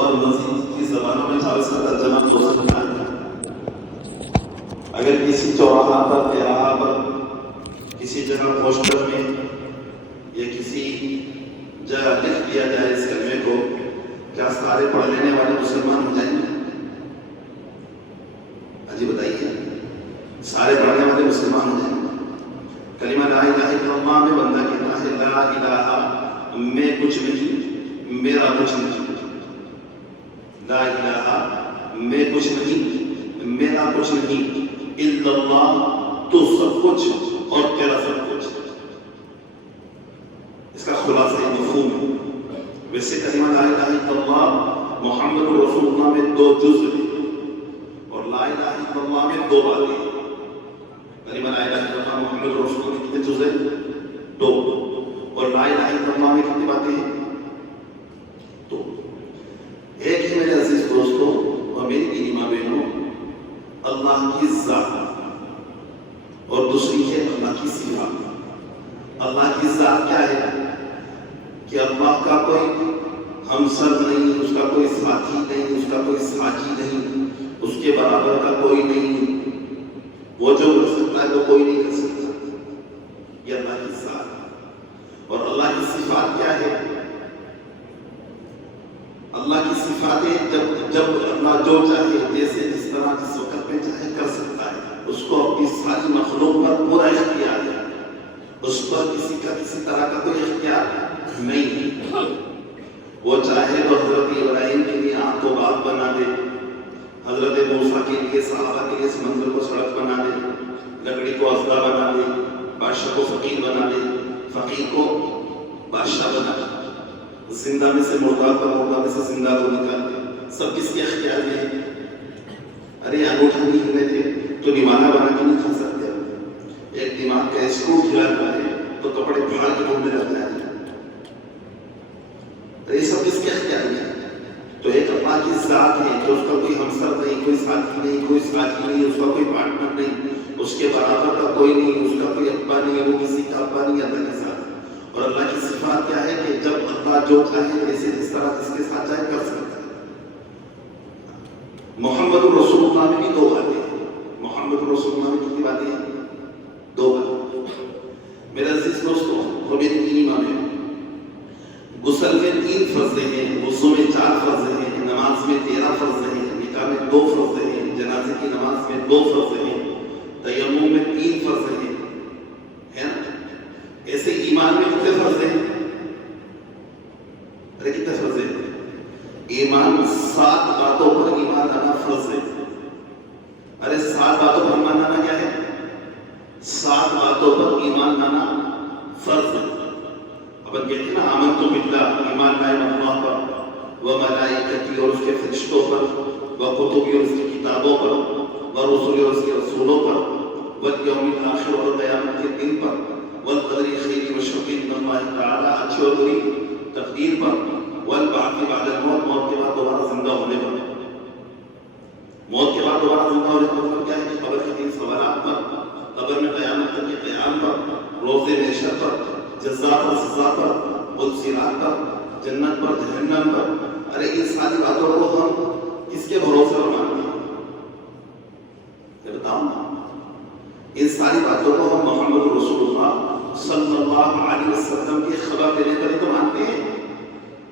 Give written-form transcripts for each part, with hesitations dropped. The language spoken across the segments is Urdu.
اور مزید کی زبانوں میں اس کا ترجمہ ہو سکتا ہے۔ اگر کسی چوراہا پر یا راہ پر کسی جگہ پوسٹر میں یا کسی جگہ لکھ دیا جائے اس کلمے کو، کیا سارے پڑھ لینے والے مسلمان ہو جائیں گے؟ جی بتائیے، سارے پڑھنے والے مسلمان ہو جائیں گے؟ کلمہ لا الہ الا اللہ میں بندہ کہتا ہے لا الہ میں کچھ نہیں، میرا کچھ نہیں، لا الہ میں کچھ نہیں، میرا کچھ نہیں، الا اللہ تو سب کچھ اور تیرا سب کچھ۔ اس کا خلاصہ مفہوم ہے۔ ویسے کلمہ لا الہ الا اللہ محمد رسول اللہ میں 2 جزء ہیں اور لا الہ الا اللہ میں 2 باتیں ہیں۔ کلمہ لا الہ الا اللہ محمد رسول اللہ میں کتنے جزء ہیں؟ 2۔ اور لا الہ الا اللہ میں کتنی باتیں ہیں؟ 2۔ ایک ہے میرے عزیز دوستوں اور میری دینی ماں بہنوں، اللہ کی ذات، اور دوسری ہے اللہ کی صفات۔ اللہ کی ذات کیا ہے؟ کہ اللہ کا کوئی ہمسر نہیں، اس کا کوئی ساتھی نہیں، اس کا کوئی ساجی نہیں، اس کے برابر کا کوئی نہیں، وہ جو کر سکتا ہے وہ کوئی نہیں کر سکتا، یہ اللہ کی ذات ہے۔ اور اللہ کی صفات کیا ہے؟ اللہ کی صفاتیں جب اللہ جو چاہے جیسے جس طرح جس وقت میں چاہے کر سکتا ہے، اس کو اپنی ساری مخلوق پر پورا اختیار ہے، اس پر کسی کا کسی طرح کا کوئی اختیار نہیں۔ وہ چاہے تو حضرت ابراہیم کے لیے آنکھ کو باغ بنا دے، حضرت موسیٰ کے لیے صحابہ کے لیے سمندر کو سڑک بنا دے، لکڑی کو افزا بنا دے، بادشاہ کو فقیر بنا دے، فقیر کو بادشاہ بنا دے، زندہ میں سے مردہ پر مردہ میں سے زندہ کو نکال دے، سب کس کے اختیار میں ہے؟ ارے انگوٹھا نہیں ہلے تھے تو نمانا بنا کے نہیں کھا سکتے، ایک دماغ کا اسکرو ہلا ہے تو کپڑے پھاڑ کے ڈھونڈنے لگتا ہے۔ تو یہ سب کس کے اختیار میں ہے؟ تو ایک اللہ کی ذات ہے کہ اس کا کوئی ہمسر نہیں، کوئی ساتھی نہیں، کوئی ساتھی نہیں، اس کا کوئی پارٹنر نہیں، اس کے برابر کا کوئی نہیں، اس کا کوئی ابا نہیں، وہ کسی کا ابا نہیں، اللہ کے ساتھ۔ اور اللہ کی صفات کیا ہے کہ جب اللہ جو چاہے جیسے جس طرح جس کے ساتھ چاہے کر سکتا ہے۔ محمد رسول اللہ میں بھی 2 باتیں ہیں۔ محمد رسول اللہ میں کتنی باتیں ہیں؟ 2 باتیں۔ میرے عزیز دوستوں اور میری دینی ماں بہنوں، غسل میں 3 فرض ہیں، وضو میں 4 فرض ہیں، نماز میں 13 فرض ہیں، نکاح میں 2 فرض ہیں، جنازے کی نماز میں 2 فرض ہیں، تیمم میں 3 فرض ہیں، ہے نا؟ ایسے ایمان میں کتنے فرض ہیں؟ ارے کتنے فرض ہیں؟ ایمان 7 باتوں پر ایمان لانا فرض ہے۔ ارے 7 باتوں پر ایمان لانا کیا ہے؟ 7 باتوں پر ایمان لانا فرض ہے۔ اپن کہتے ہیں نا آمنت باللہ، ایمان لائے اللہ پر، و ملائکتی اور اس کے فرشتوں پر، و کتبی اور اس کی کتابوں پر، و رسول اور اس کے رسولوں پر، والیوم الاخر اور قیامت کے دن پر، والقدر خیر و شر من اللہ تعالی، اچھی اور بری تقدیر پر، والبعث بعد الموت، موت کے بعد دوبارہ زندہ ہونے پر۔ موت کے بعد دوبارہ زندہ ہونے کا مطلب کیا ہے؟ کہ قبر کے 3 سوالات پر، قبر میں قیامت تک کے قیام پر، روز محشر پر، جزا اور سزا پر، صراط پر، جنت پر، جہنم پر۔ ارے ان ساری باتوں کو ہم کس کے بھروسے پر مانتے ہیں؟ یہ بتاؤ نا، ان ساری باتوں کو ہم محمد رسول اللہ صلی اللہ علیہ وسلم کی خبر دینے پر ہی تو مانتے ہیں۔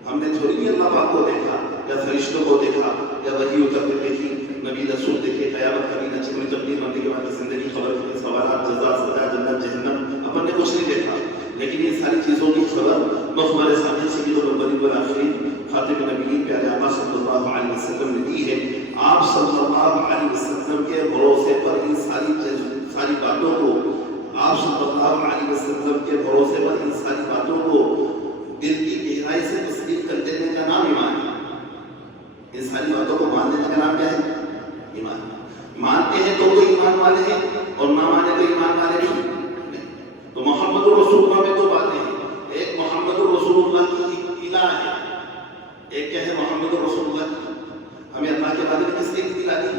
ہم نے تھوڑی بھی اللہ پاک کو دیکھا یا فرشتوں کو دیکھا یا وحی اترتے دیکھی، نبی رسول دیکھے، قیامت کا دن، اچھی تقدیر، مرنے کے بعد کی زندگی، قبر کے سوالات، جزا سزا، جنت جہنم، اپن نے کچھ نہیں دیکھا، لیکن یہ ساری چیزوں کی خبر مخبر ثانی سید الاولین والآخرین خاتم النبیین پیارے آقا صلی اللہ علیہ وسلم نے دی ہے۔ آپ صلی اللہ علیہ وسلم کے بھروسے پر ان ساری باتوں کو، آپ صلی اللہ علیہ وسلم کے بھروسے پر ان ساری باتوں کو دل کی گہرائی سے تسلیم کر دینے کا نام ایمان ہے۔ ان ساری باتوں کو مان لینے کا نام کیا ہے؟ ایمان۔ مانتے ہیں تو ایمان والے ہیں اور نہ مانے تو ایمان والے نہیں۔ تو محمد رسول اللہ میں 2 باتیں ہیں، ایک محمد رسول اللہ کی اطلاع ہے، ایک کیا ہے؟ محمد رسول اللہ۔ ہمیں اللہ کے بارے میں کس نے اطلاع دی؟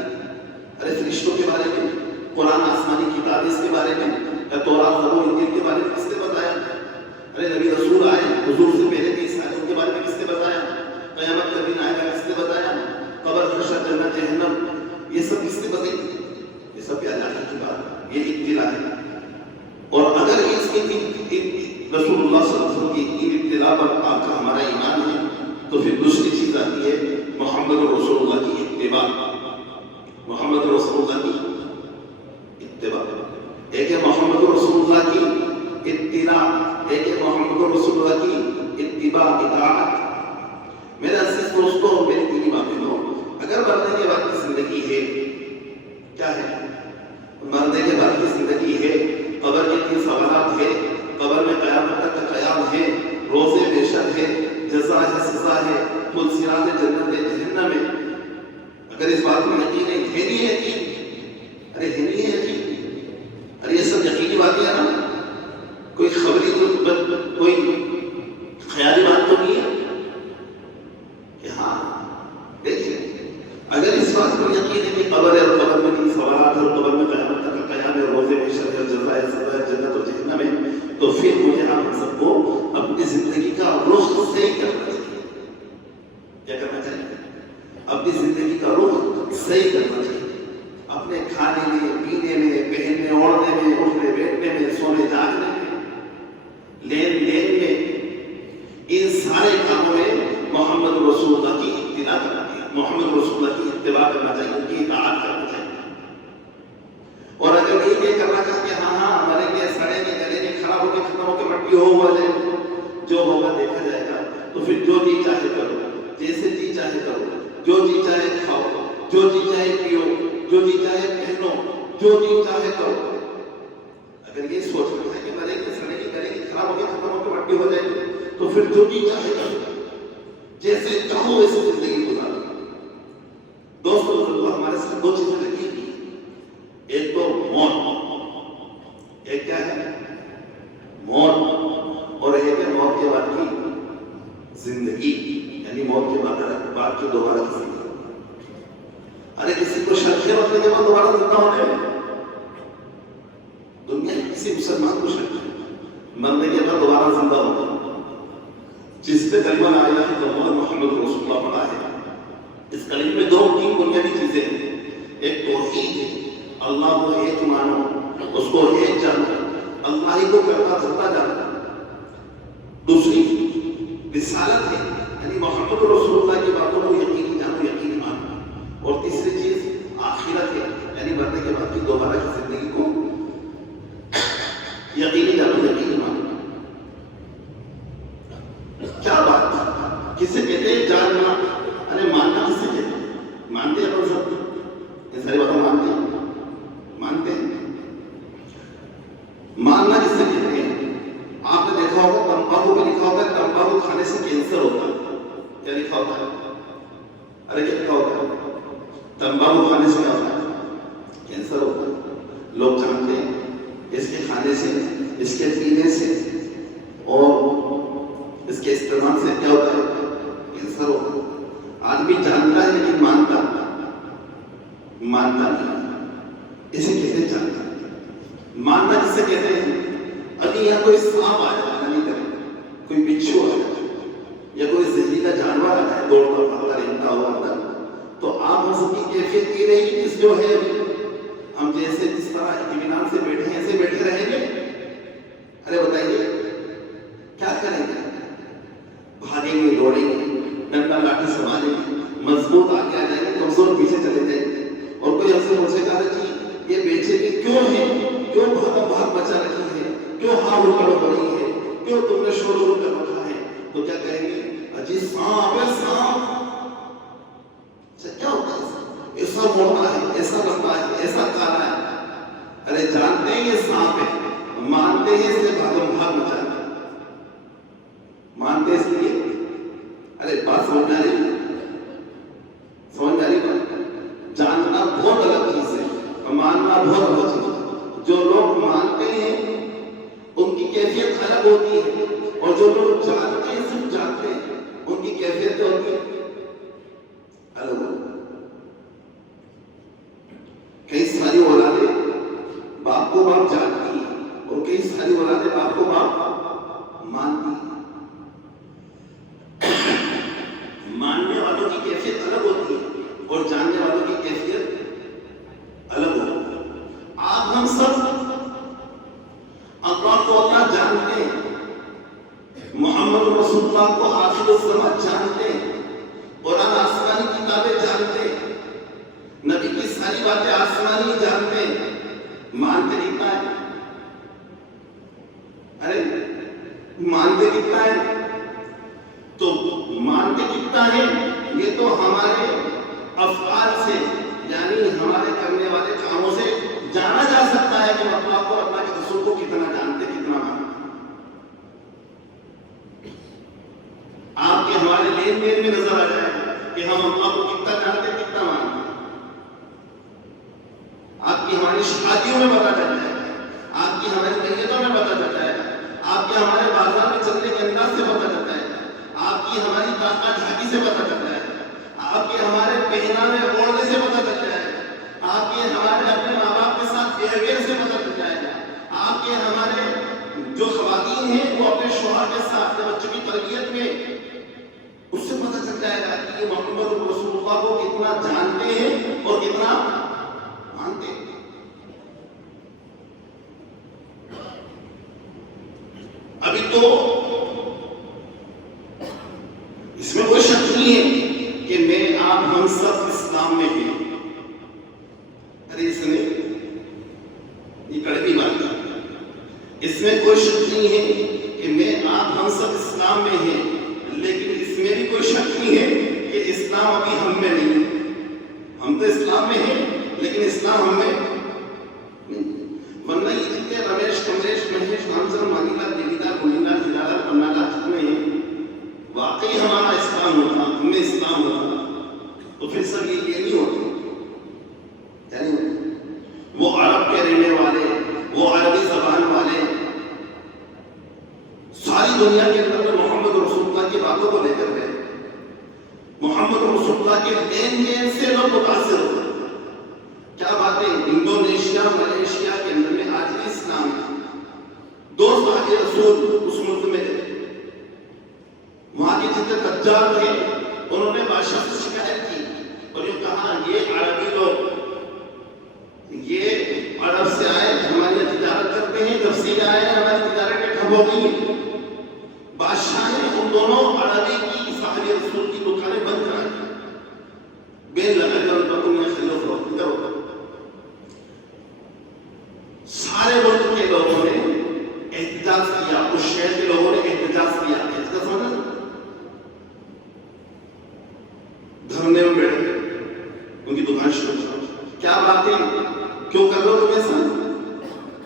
ارے فرشتوں کے بارے میں، قرآن آسمانی کتاب اس کے بارے میں، تورات زبور انجیل کے بارے میں کس نے بتایا؟ ارے نبی رسول آئے حضور سے پہلے 30 سال، ان کے بارے میں کس نے بتایا؟ قیامت کا دن آئے گا، کس نے بتایا؟ جنت جہنم، یہ سب کس نے بتائی؟ یہ سب اللہ کی بات، یہ اطلاع ہے. اور اگر اس رسول اللہ صلی اللہ علیہ وسلم کی اطلاع پر آپ کا ہمارا ایمان ہے تو پھر دوسری چیز آتی ہے محمد رسول اللہ کی اتباع. محمد رسول اللہ کی اتباع، ایک ہے محمد رسول اللہ کی اطلاع، ایک ہے محمد رسول اللہ کی اتباع اطاعت. میرے عزیز دوستوں، میری دینی ماں بہنوں، اگر مرنے کے بعد کی زندگی ہے، کیا ہے؟ مرنے کے بعد کی زندگی ہے، قبر کے 3 سوالات ہے، قبر میں قیامت تک کا قیام ہے، روزے محشر ہے، جزا ہے، سزا ہے، پل صراط ہے، جنت ہے، جہنم ہے. اگر اس بات میں یقین ہے نہیں ہے یقین، ارے ہے نہیں ہے یقین، ارے یہ سب یقینی باتیں ہیں نا، کوئی خبری کوئی خیالی بات تو نہیں ہے کہ ہاں. دیکھیے اگر اس بات پر یقین ہے کہ قبر ہے اور قبر میں 3 سوالات ہے اور قبر میں قیامت تک کا قیام ہے، روزے محشر ہے، جزا ہے، سزا ہے، جنت اور جہنم ہے، تو پھر مجھے آپ سب کو اپنی زندگی کا رخ صحیح کرنا چاہیے. کیا کرنا چاہیے؟ اپنی زندگی کا رخ صحیح کرنا چاہیے. اپنے کھانے میں، پینے میں، پہننے اوڑھنے میں، اٹھنے بیٹھنے میں، سونے جاگنے میں، لین دین میں، ان سارے کاموں میں محمد رسول اللہ کی اتباع کرنا چاہیے، محمد رسول اللہ کی اتباع کرنا چاہیے، ان کی اطاعت کرنا چاہیے. اور اگر یہ کرنا چاہتے ہیں ہاں مریں گے، سڑیں گے، گلیں گے، خراب ہو کے ختم ہو کے مٹی ہو جائے، جو ہوگا دیکھا جائے گا، تو پھر جو جی چاہے کرو، جیسے جی چاہے کرو، جو جی چاہے کھاؤ، جو جی چاہے پیو، جو جی چاہے پہنو، جو جی چاہے کرو. اگر یہ سوچ رہا ہے کہ مریں گے، سڑیں گے، گلیں گے، خراب ہو کے ختم ہو کے مٹی ہو جائے گی، تو پھر جو جی چاہے کرو، جیسے چاہو ویسے زندگی گزارو. دوستوں بزرگوں، ہمارے ساتھ 2 چیزیں لگی ہوئی ہیں، ایک تو موت، ایک کیا ہے؟ موت، اور ایک ہے موت کے بعد کی زندگی، یعنی موت کے بعد کی دوبارہ کی زندگی. ارے کسی کو شک ہے مرنے کے بعد دوبارہ زندہ ہونے میں؟ دنیا میں کسی مسلمان کو شک ہے مرنے کے بعد دوبارہ زندہ ہوگا؟ جس نے کلمہ لا الہ الا اللہ محمد رسول اللہ پڑھا ہے، اس کلمے میں 2-3 بنیادی چیزیں ہیں. ایک توحید ہے، اللہ کو ایک مانو، اس کو ایک جانو، اللہ ہی کو کرتا دھرتا جانا. دوسری رسالت ہے، یعنی محمد رسول اللہ کی باتوں کو یقینی جانو، یقینی مانو. اور تیسری چیز آخرت ہے، یعنی مرنے کے بعد کی دوبارہ کی زندگی کو یقینی جانو، یقینی مانو. کیا بات کسے کہتے ہیں جاننا؟ ارے ماننا کسے کہتے ہیں؟ مانتے ہیں اپنے سب یہ ساری باتیں مانتے ہیں. ماننا کسے کہتے ہیں؟ آپ نے دیکھا ہوگا تمباکو پہ لکھا ہوتا ہے تمباکو کھانے سے کینسر ہوتا ہے. کیا لکھا ہوتا ہے؟ ارے کیا لکھا ہوتا ہے؟ تمباکو کھانے سے کیا ہوتا ہے؟ کینسر ہوتا ہے. لوگ جانتے ہیں اس کے کھانے سے، اس کے پینے سے اور اس کے استعمال سے کیا ہوتا ہے؟ کینسر ہوتا ہے. آدمی جانتا ہے لیکن مانتا نہیں. اسے کہتے ہیں جانتا. ماننا کسے کہتے ہیں؟ ابھی یہاں کوئی سانپ آ جائے نہیں کرے، کوئی بچھو آ جائے یا کوئی زہریلا جانور آ جائے دوڑتا بھاگتا رہتا ہوا اندر، تو آپ ہم سب کی کیفیت یہ رہے گی کہ جو ہے ہم جیسے جس طرح اطمینان سے بیٹھے ہیں ایسے بیٹھے رہیں گے؟ ارے بتائیے کیا کریں گے؟ بھاگیں گے، دوڑیں گے، ڈنڈا لاٹھی سنبھالیں گے، مضبوط آگے آ جائیں گے، کمزور پیچھے چلے جائیں گے. اور کوئی ہم سے پوچھے گا کہ یہ بے چینی کیوں ہے، کیوں بھاگ مچا رکھی ہے، کیوں ہاں اکڑ پڑی ہے، کیوں تم نے شور شروع کر رکھا ہے؟ تو کیا کہیں گے؟ اجی سانپ ہے، سانپ. کیا ہوتا ہے؟ ایسا موٹا ہے، ایسا لمبا ہے، ایسا کالا ہے. ارے جانتے ہیں یہ سانپ ہے، مانتے ہیں اس سے بھاگ مچانا، مانتے اس لیے یہ تو ہمارے افعال سے یعنی ہمارے کرنے والے کاموں سے جانا جا سکتا ہے کہ ہم اللہ کو اور اللہ کے رسول کو کتنا جانتے کتنا مانتے. آپ کے ہمارے لین دین میں نظر آ جائے کہ ہم اللہ کو کتنا جانتے کتنا مانتے. آپ کی ہماری شادیوں میں پتہ چل جائے گا, آپ کی ہماری نیتوں میں پتہ چل جائے گا, آپ کے ہمارے بازار میں چلنے کے انداز سے پتہ چل جائے گا, آپ کی ہماری تاکہ جھاکی سے پتہ چل جائے گا, آپ کے ہمارے پہناوے اوڑھنے سے پتہ چل جائے گا, آپ کے ہمارے اپنے ماں باپ کے ساتھ بہیویئر سے پتہ چل جائے گا, آپ کے ہمارے جو خواتین ہیں وہ اپنے شوہر کے ساتھ بچوں کی تربیت میں اس سے پتہ چل جائے گا کہ یہ محمد رسول اللہ کو کتنا جانتے ہیں اور کتنا مانتے ہیں. ابھی تو اس میں کوئی شک نہیں ہے کہ میں آپ ہم سب اسلام میں ہیں. ارے اس میں یہ کڑوی بات ہے. اس میں کوئی شک نہیں ہے کہ میں آپ ہم سب اسلام میں ہیں, لیکن اس میں بھی کوئی شک نہیں ہے کہ اسلام ابھی ہم میں نہیں ہے. ہم تو اسلام میں ہیں لیکن اسلام ہم میں نہیں. ورنہ یہ جتنے رمیش کملیش مہیش بھانسر مانیلال دیویدار گنیلال ہلالال پنالال جتنے ہیں واقعی ہمارا اسلام ہوتا, ہم میں اسلام ہوتا تو پھر سب یہ نہیں ہوتے. یعنی وہ عرب کے رہنے والے, وہ عربی زبان والے ساری دنیا کے اندر محمد رسول اللہ کی باتوں کو لے کر گئے. محمد رسول اللہ کے لین دین سے لوگ متاثر ہوتے. کیا باتیں انڈونیشیا ملیشیا کے اندر میں آج بھی اسلام ہے. دو صحابہ رسول اس ملک میں تھے, وہاں کے جتنے تجار تھے انہوں نے بادشاہ سے شکایت کی اور یہ کہا یہ عربی لوگ یہ عرب سے آئے ہماری تجارت کرتے ہیں, جب سے آئے ہماری تجارت ٹھپ ہو گئی. بادشاہ نے ان دونوں عربی کی صحابہ رسول کی دکانیں بند کرا دی, بین لگا دیا ان پر تم یہاں خرید و فروخت کرو. سارے ملک کے لوگوں نے احتجاج کیا, اس شہر کے لوگوں نے احتجاج کیا. احتجاج سمجھا, دھرنے میں بیٹھ گئے, ان کی دکان شروع کر. کیا باتیں کیوں کر رہے ہو تم ایسا؟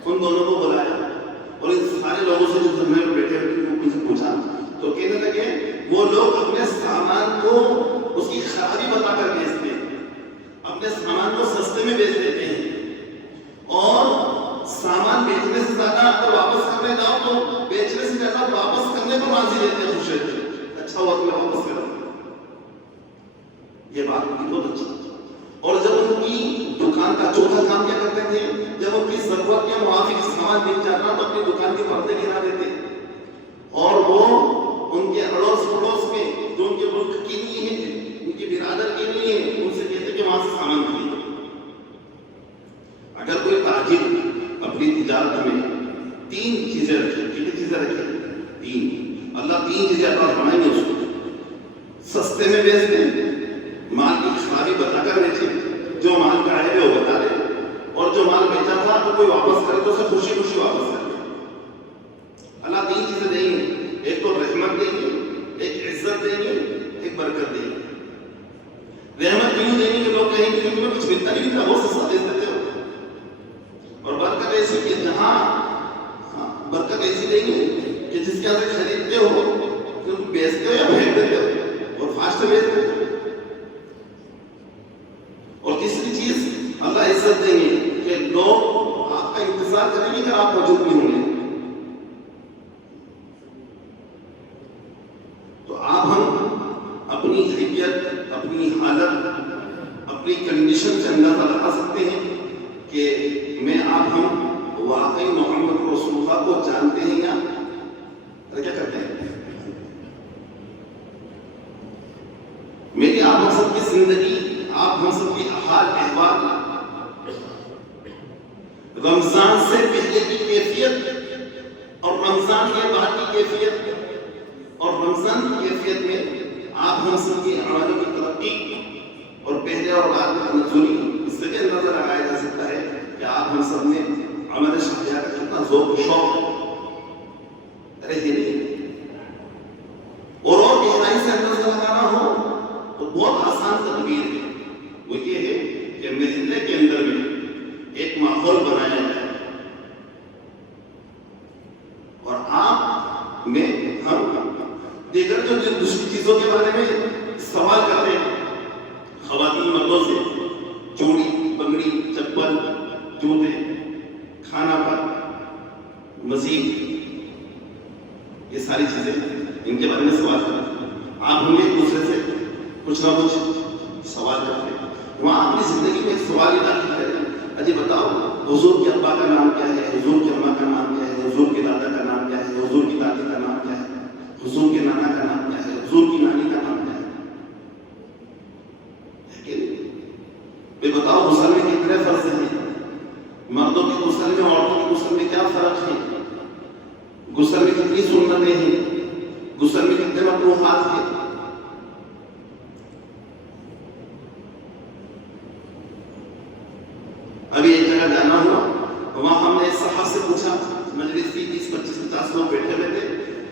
ان دونوں کو بلایا اور ان سارے لوگوں سے جو دھرنے میں بیٹھے ان سے پوچھا تو کہنے لگے وہ لوگ اپنے سامان کو اس کی خرابی بتا کر بیچتے ہیں, اپنے سامان کو سستے میں بیچ دیتے ہیں, اور سامان بیچنے سے زیادہ اگر واپس کرنے جاؤ تو بیچنے سے زیادہ واپس کرنے پر راضی رہتے ہیں, خوش رہتے ہیں. اچھا ہوا تمہیں واپس کرا. یہ بات ان کی بہت اچھی. اور جب ان کی دکان کا چوتھا کام کیا کرتے تھے, جب ان کی ضرورت کے موافق سامان مل جاتا تو اپنی دکان کے پردے گرا دیتے اور وہ ان کے اڑوس پڑوس میں جو ان کے ملک کے لیے ہیں, ان کی برادر کے لیے ہیں, ان سے کہتے کہ وہاں سے سامان خریدو. اگر کوئی تاجر اپنی تجارت میں تین چیزیں رکھے, کتنی چیزیں رکھے؟ تین. اللہ تین چیزیں عطا فرمائیں گے اس کو. سستے میں بیچ دیں, مال کی خرابی بتا کر بیچے, جو مال کا ہے وہ بتا دے, اور جو مال بیچا تھا تو کوئی واپس کرے تو اسے خوشی خوشی واپس کرے. اللہ تین چیزیں دیں گے, ایک تو رحمت دیں گے, ایک عزت دیں گے, ایک برکت دیں گے. رحمت کیوں دیں گے کہ لوگ کہیں گے کہ تمہیں کچھ ملتا نہیں تھا, وہ سستا بیچ دیتے ہو. اور برکت ایسی کہ جہاں برکت ایسی دیں گے کہ جس کے اندر خریدتے ہو تم بیچتے ہو یا پھینک دیتے ہو, اور فاسٹ بیچتے ہو. اور تیسری چیز اللہ عزت دیں گے کہ لوگ آپ کا انتظار کریں گے اگر آپ موجود نہیں ہوں گے. تو آپ ہم اپنی حیثیت, اپنی حالت, اپنی کنڈیشن سے اندازہ لگا سکتے ہیں کہ میں آپ ہم واقعی محمد رسول اللہ کو جانتے ہیں یا کیا کرتے ہیں. میری آپ ہم سب کی زندگی, آپ ہم سب کی حال احوال رمضان سے پہلے کی کیفیت اور رمضان کے بعد کی کیفیت اور رمضان کی کیفیت میں آپ ہم سب کی عملوں کی ترقی اور پہلے اور بعد میں نزولی, اس سے بھی اندازہ لگایا جا سکتا ہے کہ آپ ہم سب نے عمل شاہدہ کا کتنا ذوق و شوق ارے یہ نہیں. اور گہرائی سے اندازہ لگانا ہو تو بہت بہت آسان تدبیر ہے، وہ یہ ہے کہ محلے کے اندر میں ایک ماحول بنایا جائے اور آپ میں ہم دیگر جو دوسری چیزوں کے بارے میں سوال کرتے ہیں، خواتین مردوں سے چوڑی بنگڑی چپل جوتے کھانا پر مزید یہ ساری چیزیں ان کے بارے میں سوال کرتے ہیں، آپ ہم ایک دوسرے سے کچھ نہ کچھ سوال کرتے ہیں، وہاں اپنی زندگی میں ایک سوال ہی داخل کرتے ہیں، اجی بتاؤ حضور کے ابا کا نام کیا ہے، حضور کی اماں کا نام کیا ہے، حضور کے دادا کا نام کیا ہے، حضور کی دادی کا نام کیا ہے، حضور کے نانا کا نام کیا ہے، حضور کی نانی کا نام کیا ہے؟ لیکن بتاؤ غسل میں کتنے فرض ہیں، مردوں کے غسل میں عورتوں کے غسل میں کیا فرق ہے، غسل میں کتنی سنتیں ہیں، غسل میں کتنے مکروہات ہیں؟ ابھی ایک جگہ جانا ہوا، وہاں ہم نے صاحب سے پوچھا، مجلس کی 20-25-50 لوگ بیٹھے ہوئے تھے،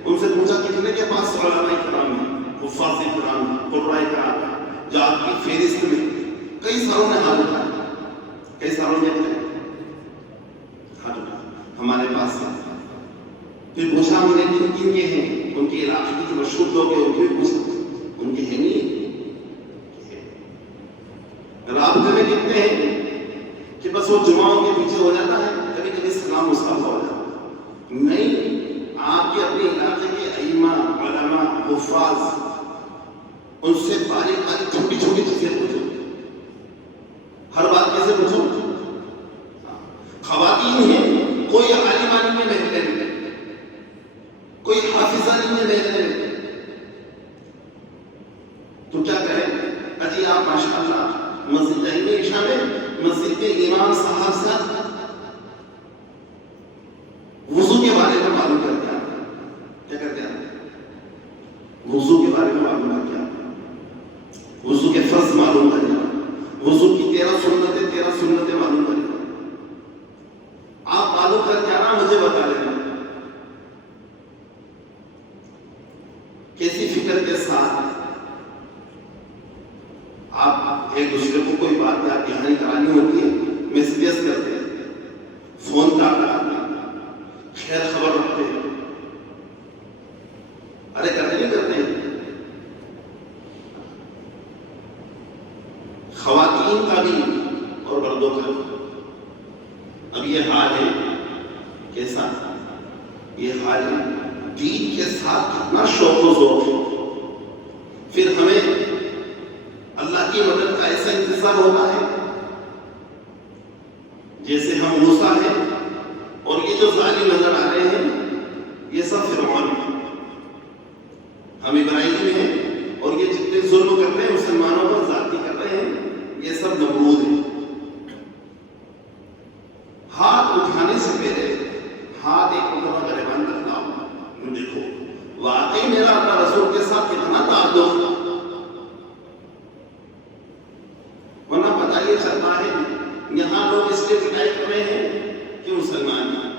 ان سے پوچھا کتنے کے پاس علماء کرام ہیں، حفاظ کرام ہیں، قرائے کرام ہیں، جو آپ کی فہرست میں کئی ساروں نے ہاتھ اٹھایا، کئی ساروں نے ہاتھ اٹھایا ہمارے پاس ہے۔ پھر پوچھا ہم نے کن کن کے ہیں، ان کے علاقے کے جو مشہور لوگ ہیں ان کے بھی پوچھا، ان کے ہیں نہیں، رابطے میں کتنے ہیں کہ بس وہ جمعوں کے پیچھے ہو جاتا ہے، کبھی کبھی سلام مصطفیٰ ہو جاتا ہے، نہیں، آپ کے اپنے علاقے کے ائمہ علماء حفاظ ان سے باریک باریک چھوٹی چھوٹی چیزیں پوچھو، ہر بات کیسے پوچھو، خواتین ہیں کوئی عالمہ نہیں ہے محلے میں، کوئی حافظہ نہیں ہے محلے میں، تو کیا کریں، اجی آپ ماشاءاللہ مسجد جائیں گے عشاء میں، مسجد کے امام صاحب سے وضو کے بارے میں معلوم کرتے ہیں، کیا کرتے ہیں، وضو کے بارے میں معلوم کرتے ہیں، وضو کے فرض معلوم کرتے ہیں، وضو کی 13 سنتیں معلوم کرتے ہیں، آپ معلوم کر کے آنا، مجھے بتا دینا، کیسی فکر کے ساتھ آپ ایک دوسرے کو کوئی بات آپ یہاں کرانی ہوتی ہے، میسیجز کرتے ہیں، فون کرتے ہیں، خیر خبر رکھتے ہیں، ارے کرتے نہیں کرتے ہیں، خواتین کا بھی اور مردوں کا بھی اب یہ حال ہے، کیسا یہ حال ہے، دین کے ساتھ کتنا شوق و ذوق ہے، پھر ہمیں اللہ کی مدد کا ایسا انتظار ہوتا ہے جیسے ہم موسیٰ ہیں اور یہ جو ظالم نظر آ رہے ہیں یہ سب فرعون ہیں، ہم ابراہیم ہیں اور یہ جتنے ظلم کرتے ہیں مسلمانوں پر ذاتی کر رہے ہیں یہ سب نمرود ہیں۔ ہاتھ اٹھانے سے پہلے ہاتھ ایک مرتبہ گریبان تک لاؤ، دیکھو واقعی میرا اللہ رسول کے ساتھ کتنا تعلق ہے، ورنہ پتہ یہ چلتا ہے یہاں لوگ اس لیے پٹائی کر رہے ہیں کہ مسلمان ہیں،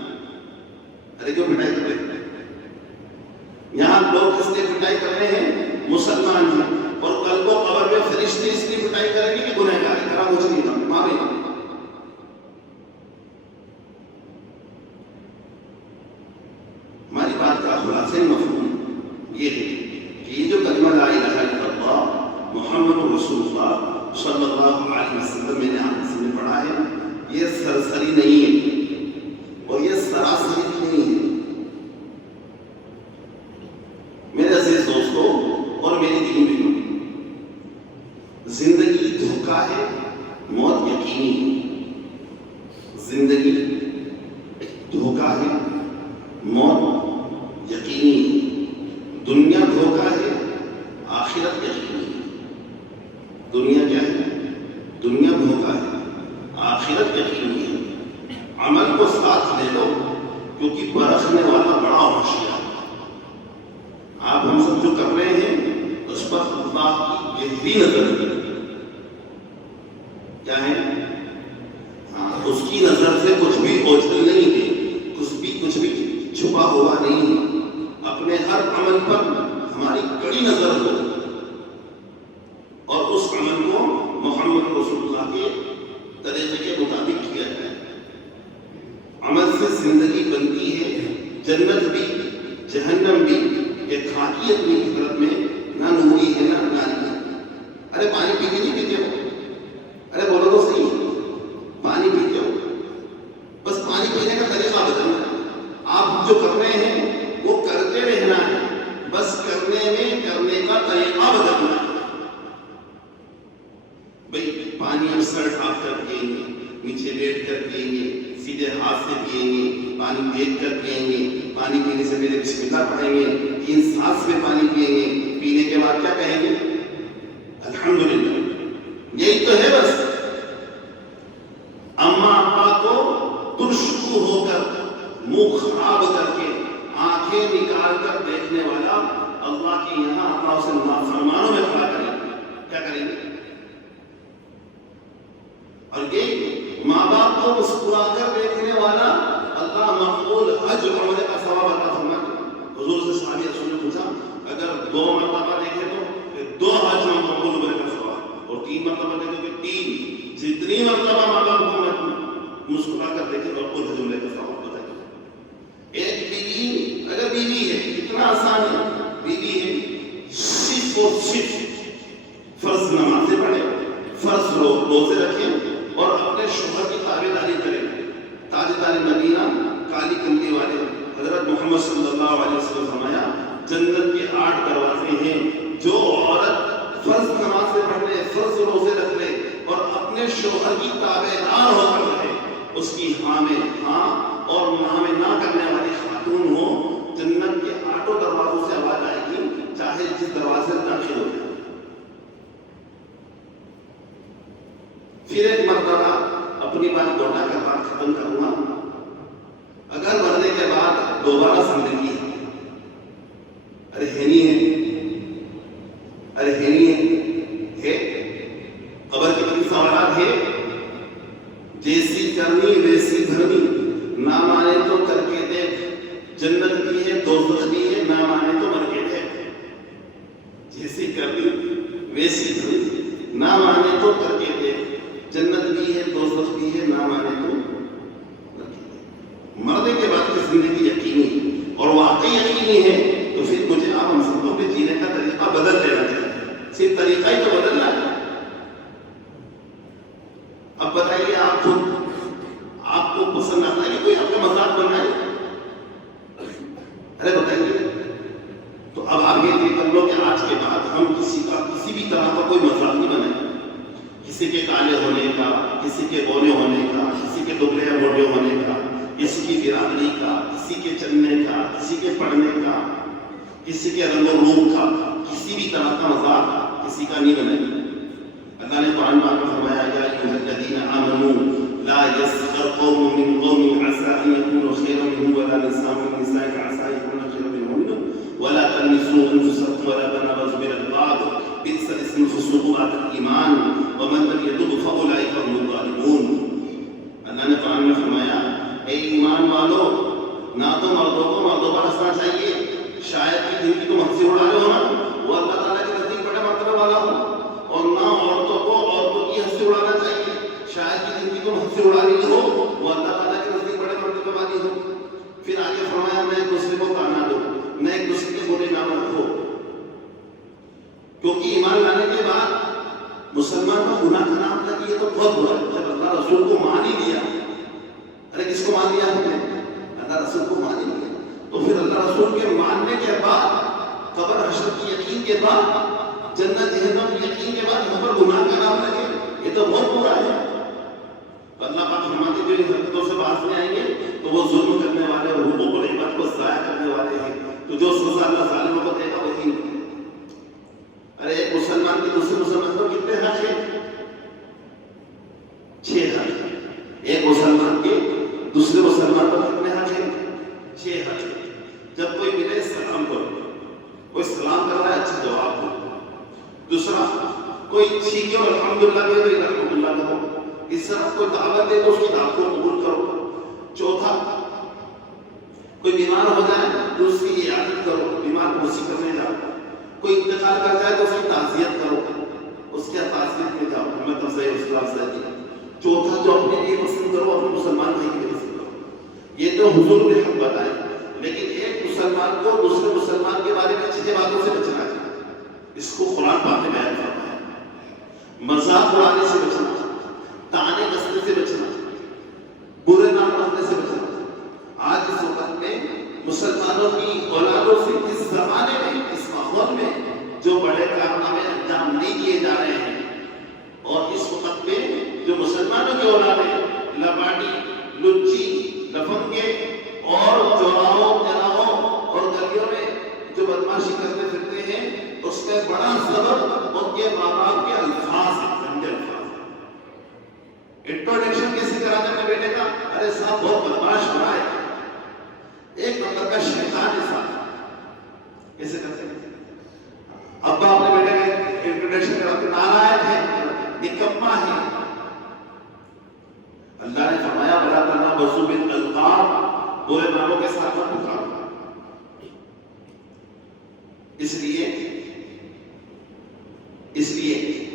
ارے کیوں پٹائی کر رہے ہیں، یہاں لوگ اس لیے پٹائی کر رہے ہیں مسلمان ہیں، اور کل کو قبر میں فرشتے اس لیے پٹائی کریں گے کہ گنہگار ہے، کرا کچھ نہیں تھا، معافی مانگو۔ ہماری بات کا خلاصہ مفہوم یہ ہے کہ یہ جو کلمہ لا الہ الا اللہ محمد رسول اللہ صلی اللہ علیہ وسلم میں نے آپ سے پڑھا ہے، یہ سرسری نہیں ہے اور یہ سراسری نہیں ہے۔ میرے عزیز دوستوں اور میری دین بہنوں، زندگی دھوکہ ہے، موت یقینی ہے، زندگی دھوکہ ہے، موت یقینی ہے، دنیا دھوکہ ہے، آخرت یقینی ہے۔ دنیا کیا ہے؟ دنیا دھوکہ ہے، آخرت یقینی ہے۔ عمل کو ساتھ لے لو کیونکہ پرکھنے والا بڑا ہوشیار ہے۔ آپ ہم سب جو کر رہے ہیں اس پر اللہ کی گہری نظر ہے، کیا ہے؟ اس کی نظر سے کچھ بھی اوجھل نہیں ہے، کچھ بھی چھپا ہوا نہیں ہے۔ اپنے ہر عمل پر ہماری کڑی نظر ہو اور اس مصطفیٰ کے طریقے کے مطابق کیا جائے. عمل سے زندگی بنتی ہے جنت بھی جہنم بھی. یہ خاکی اپنی فطرت میں نہ نوری ہے نہ ناری ہے. ارے پانی پیتے نہیں پیتے ہو؟ ارے بولو تو صحیح, پانی پیتے ہو؟ بس پانی پینے کا طریقہ بدلنا ہے. آپ جو کر رہے ہیں وہ کرتے رہنا ہے, بس کرنے کا طریقہ بدلنا ہے. بھائی پانی ہم سر ڈھانپ کر پیئیں گے, نیچے لیٹ کر پیئیں گے, سیدھے ہاتھ سے پیئیں گے, پانی دیکھ کر پیئیں گے, پانی پینے سے پہلے بسم اللہ پڑھیں گے, 3 سانس میں پانی پیئیں گے, پینے کے بعد کیا کہیں گے؟ الحمدللہ. یہی تو ہے بس. اماں ابا کو ترشکو ہو کر منہ خراب کر کے آنکھیں نکال کر دیکھنے والا اللہ کے یہاں اللہ سے نافرمانوں میں کھڑا کرے گا. کیا کریں گے؟ اور یہ ماں باپ کو مسکرا کر دیکھنے والا اللہ مقبول حج عمرے کا ثواب عطا فرمائے. حضور سے صحابی رسول نے پوچھا اگر 2 مرتبہ دیکھے تو 2 حج مقبول عمرے کا ثواب, اور 3 مرتبہ دیکھے تو 3. جتنی مرتبہ ماں باپ کو مسکرا کر دیکھے تو حج عمرے کا ثواب. ایک بیوی اگر بیوی ہے, اتنا آسان ہے, بیوی ہے صرف اور صرف فرض نمازیں پڑھے, فرض روزے رکھے اور اپنے شوہر کی تابع داری کرے. تاجدار مدینہ کالی کملی والے حضرت محمد صلی اللہ علیہ وسلم فرمایا جنت کے 8 دروازے ہیں. جو عورت فرض نمازیں پڑھ لے, فرض روزے رکھ لے اور اپنے شوہر کی تابع دار ہو کر رہے, اس کی ہاں میں ہاں اور نہ میں نہ کرنے والی خاتون ہو, جنت کے 8 دروازوں سے آواز آئے گی, چاہے جس دروازے سے داخل ہو جائے. پھر ایک مرتبہ اپنی بات لوٹا کر بات ختم کروں گا. اگر مرنے کے بعد دوبارہ زندگی ہے, ارے ہے نہیں ہے, ارے ہے نہیں ہے, قبر کے 3 سوالات ہے. جیسی کرنی ویسی بھرنی, نہ مانے تو کر کے دیکھ, جنت بھی ہے دوزخ بھی ہے, نہ مانے تو مر کے دیکھ. جیسی کرنی ویسی بھرنی, نہ مانے تو کر کے دیکھ, جنت بھی ہے دوزخ بھی ہے, نہ مانے تو مر کے دیکھ. مرنے کے بعد کی زندگی یقینی اور واقعی یقینی ہے تو پھر مجھے آپ ہم سب کو جینے کا طریقہ بدل دینا چاہیے. صرف طریقہ ہی تو بدلنا ہے. اب بتائیے آپ کو پسند آتا ہے کہ کوئی آپ کا مذاق بنائے؟ ارے بتائیے. تو اب آپ یہ طے کر لو کہ آج کے بعد ہم کسی بھی طرح کا کوئی مذاق نہیں بنائے. کسی کے کالے ہونے کا, کسی کے گورے ہونے کا, کسی کے دبلے یا موٹے ہونے کا, کسی کی برادری کا, کسی کے چلنے کا, کسی کے پڑھنے کا, کسی کے رنگ و روپ کا, کسی بھی طرح کا مذاق کسی کا نہیں بنائے. اللہ نے قرآن پاک میں فرمایا یا ایھا الذین آمنوا لا یسخر قوم من قوم عسى ان یکونوا خیرا منهم ولا نساء من نساء عسى ان یکون خیرا منهن ولا تلمزوا انفسکم ولا تنابزوا بالالقاب بئس الاسم الفسوق بعد الايمان ومن لم يتب فاولئک هم الظالمون. اللہ نے قرآن میں فرمایا اے ایمان والو, نہ تو مردوں کو مردوں پر ہنسنا چاہیے, شاید کہ جن کی تم ہنسی اڑا رہے ہو نا وہ اللہ تعالیٰ کے نزدیک بڑے مرتبہ والا ہو, اور نہ عورتوں کو عورتوں کی ہنسی اڑانا چاہیے, شاید کہ جن کی تم ہنسی اڑا رہی ہو وہ اللہ تعالیٰ کے نزدیک بڑے مرتبہ والی ہو. پھر آگے فرمایا نہ ایک دوسرے کو تانا دو, نہ ایک دوسرے کے برے نام رکھو, کیونکہ ایمان لانے کے بعد مسلمان کا گناہ کا نام تھا کہ یہ تو بہت برا ہے. جب اللہ رسول کو مان ہی لیا, ارے کس کو مان لیا ہم نے؟ اللہ رسول کو مان ہی لیا, تو پھر اللہ رسول کے ماننے کے بعد, قبر حشر کی یقین کے بعد, جنت جہنم کی یقین کے بعد ہم پر گناہ کا نام لگے, یہ تو بہت برا ہے. اللہ پاک فرماتے جو ان حرکتوں سے باز میں آئیں گے تو وہ ظلم کرنے والے اور حقوق و نعمت کو ضائع کرنے والے ہیں. تو جو سزا اللہ ظالموں کو دے گا وہی. ارے ایک مسلمان کے دوسرے مسلمان کو کتنے حق ہیں؟ 6 حق. ایک مسلمان کے دوسرے مسلمان پر کتنے حق ہیں؟ 6 حق. جب کوئی ملے سلام کرو, کوئی سلام کر رہا ہے اچھا جواب دو. دوسرا, کوئی ٹھیک ہے اور الحمدللہ کہے تو الحمدللہ کہو. تیسرا, کوئی دعوت دے تو اس کی دعوت کو قبول کرو. چوتھا, کوئی بیمار ہو جائے تو اس کی عیادت کرو, بیمار کو اسی کرنے جاؤ. کوئی انتقال کر جائے تو اس کی تعزیت کرو, اس کے تعزیت میں جاؤ. محمد افضل اسلام صاحب جی. چوتھا جو اپنے لیے پسند کرو اپنے مسلمان بھائی کے لیے پسند کرو. یہ تو حضور نے حق بتائے, لیکن ایک مسلمان کو دوسرے مسلمان کے بارے میں اچھی باتوں سے بچنا چاہیے. اس کو قرآن پاک نے بیان فرمایا. مذاق اڑانے سے بچنا, طعنے کسنے سے بچنا, برے نام رکھنے سے بچنا. آج اس وقت میں مسلمانوں کی اولادوں سے اس زمانے میں, اس ماحول میں جو بڑے کارنامے انجام نہیں کیے جا رہے ہیں, اور اس وقت میں جو مسلمانوں کی اولادیں لباڈی, لچی, لفنگے اور چوراہوں, جناحوں اور گلیوں میں جو بدماشی کرتے پھرتے ہیں, اس میں بڑا سبب ان کے ماں باپ کے الفاظ ہیں, گندے الفاظ. انٹروڈکشن کیسے کرانا اپنے بیٹے کا؟ ارے صاحب بہت بدماش ہو رہا ہے, ایک نمبر کا شیطان ہے صاحب. کیسے کرتے ہیں؟ ابا اپنے بیٹے کا انٹروڈکشن کراتے نالائق ہے, نکما ہے. اللہ نے فرمایا ولا تنابزوا بالالقاب, برے ناموں کے ساتھ مت پکارو. اس لیے